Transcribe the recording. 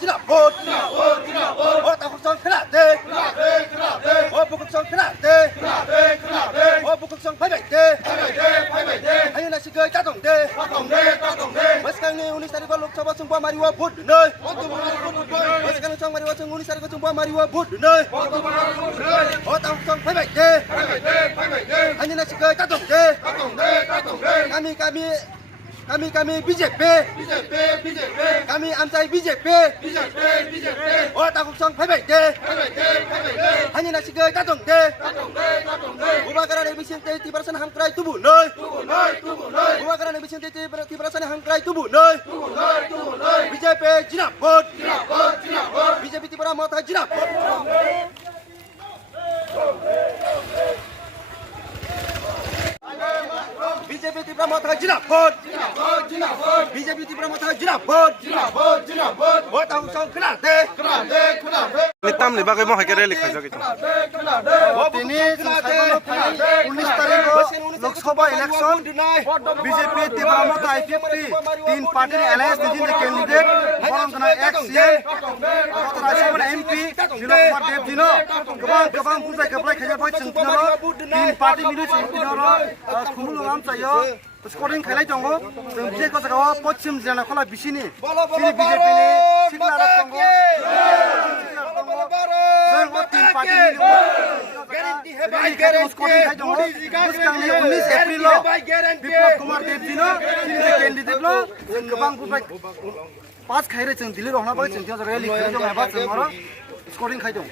जिला भोट ओ ताखुसं खोनादे ओ बुकुसं खोनादे ओ बुकुसं फायबायदे हायो नासिगै तादंदे मस्कांनि 19 तारिखआव लोकसभा जों बामारिवा भोट नै मस्कांनि जों मारिवा जों 19 तारिखआव जों बामारिवा भोट नै ओ ताखुसं फायबायदे हायो नासिगै तादंदे kami BJP kami amsai BJP oh takusang phaibai de hani na sigai ta dong de ubagara ne bisin te 30% hangkrai tubu noi ubagara ne bisin te 30% hangkrai tubu noi BJP jinapot BJP Tripura mata jinapot BJP Tripura mata jinapot BJP Tripura mata jinapot oh takusang खोनादे নিতাম নিবাকে মই হাইকে লিখাই যাও কিন্তু তিনি 19 তারিখ Lok Sabha election BJP Tripura মতো IPFT তিন পার্টির অ্যালায়েন্স নিজে candidate বরংনা XM Rajya Sabha MP জিলো Kumar Deb জিনো गोबां बुजाय गोब्राय खायजाबाय जोंथिनारो তিন पार्टी मिलि जोंथिनारो खुमुलुगाम चायो स्करिं खायलाय दङ जों बिजे गजागाव पश्चिम जिल्ला खला बिसिनि बिजेपि नि सिगनारा दङ जों तीन पार्टी ग्यारेंटी है भाई ग्यारेंटी मोदी जी का 19 एप्रिल बिप्लब कुमार देव जिनो कैंडिडेट लो जों गोबां बुजाय पास खायरे जों दिल्ली रहना बाय जों रैली खायदों माबा जों स्करिं खायदों